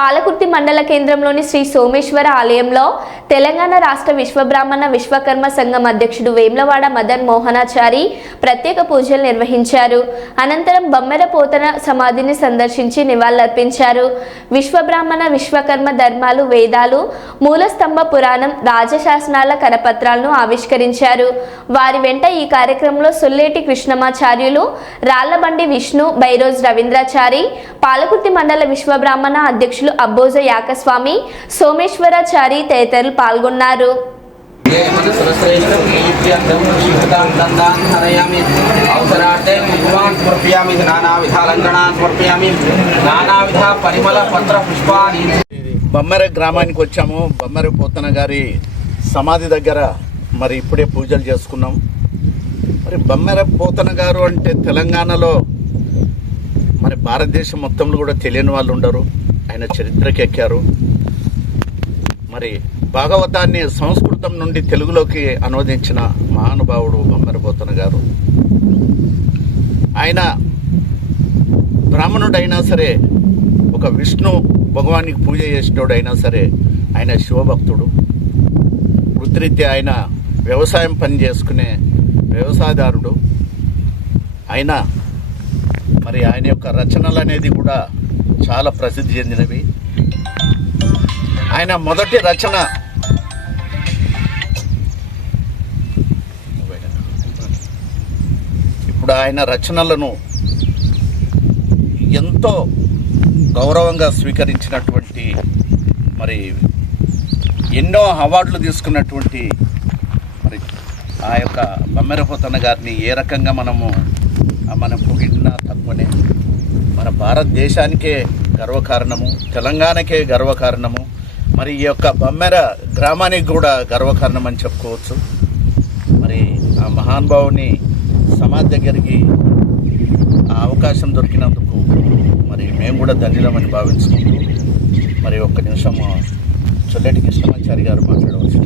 పాలకుర్తి మండల కేంద్రంలోని శ్రీ సోమేశ్వర ఆలయంలో తెలంగాణ రాష్ట్ర విశ్వబ్రాహ్మణ విశ్వకర్మ సంఘం అధ్యక్షుడు వేమ్లవాడ మదన్ మోహనాచారి ప్రత్యేక పూజలు నిర్వహించారు. అనంతరం బొమ్మెర పోతన సమాధిని సందర్శించి నివాళులర్పించారు. విశ్వబ్రాహ్మణ విశ్వకర్మ ధర్మాలు వేదాలు మూలస్తంభ పురాణం రాజశాసనాల కరపత్రాలను ఆవిష్కరించారు. వారి వెంట ఈ కార్యక్రమంలో సొల్లేటి కృష్ణమాచార్యులు రాళ్ళబండి విష్ణు బైరోజ్ రవీంద్రాచారి పాలకుర్తి మండల విశ్వబ్రాహ్మణ అధ్యక్షులు అబ్బోజ యాకస్వామి సోమేశ్వరాచారి తదితరులు పాల్గొన్నారు. అవసరార్థే పుష్పాన్ సమర్పయామి నానావిధాలంకణాన్ సమర్పయామి నానావిధ పరిమళ పత్ర పుష్పాన్ని బొమ్మర గ్రామానికి వచ్చాము. బొమ్మర పోతన గారి సమాధి దగ్గర మరి ఇప్పుడే పూజలు చేసుకున్నాం. మరి బొమ్మర పోతన గారు అంటే తెలంగాణలో మరి భారతదేశం మొత్తంలో కూడా తెలియని వాళ్ళు ఉండరు. ఆయన చరిత్రకి ఎక్కారు మరి భాగవతాన్ని సంస్కృతం నుండి తెలుగులోకి అనువదించిన మహానుభావుడు బొమ్మర పోతన గారు. ఆయన బ్రాహ్మణుడైనా సరే ఒక విష్ణు భగవానికి పూజ చేసినోడు అయినా సరే ఆయన శివభక్తుడు. వృత్తిరీత్యా ఆయన వ్యవసాయం పని చేసుకునే వ్యవసాయదారుడు. ఆయన మరి ఆయన యొక్క రచనలు అనేది కూడా చాలా ప్రసిద్ధి చెందినవి. ఆయన మొదటి రచన ఇప్పుడు ఆయన రచనలను ఎంతో గౌరవంగా స్వీకరించినటువంటి మరి ఎన్నో అవార్డులు తీసుకున్నటువంటి మరి ఆ యొక్క బమ్మెరపోతన్న గారిని ఏ రకంగా మనము మనం పొగిడినా తక్కువనే మన భారతదేశానికే గర్వకారణము తెలంగాణకే గర్వకారణము. మరి ఈ యొక్క బమ్మెర గ్రామానికి కూడా గర్వకారణం అని చెప్పుకోవచ్చు. మరి ఆ మహానుభావుని సమాధి దగ్గరికి ఆ అవకాశం దొరికినందుకు మరి మేము కూడా ధన్యులమని భావించుకుంటూ మరి ఒక్క నిమిషం చొల్లటి కృష్ణమాచారి గారు మాట్లాడవచ్చు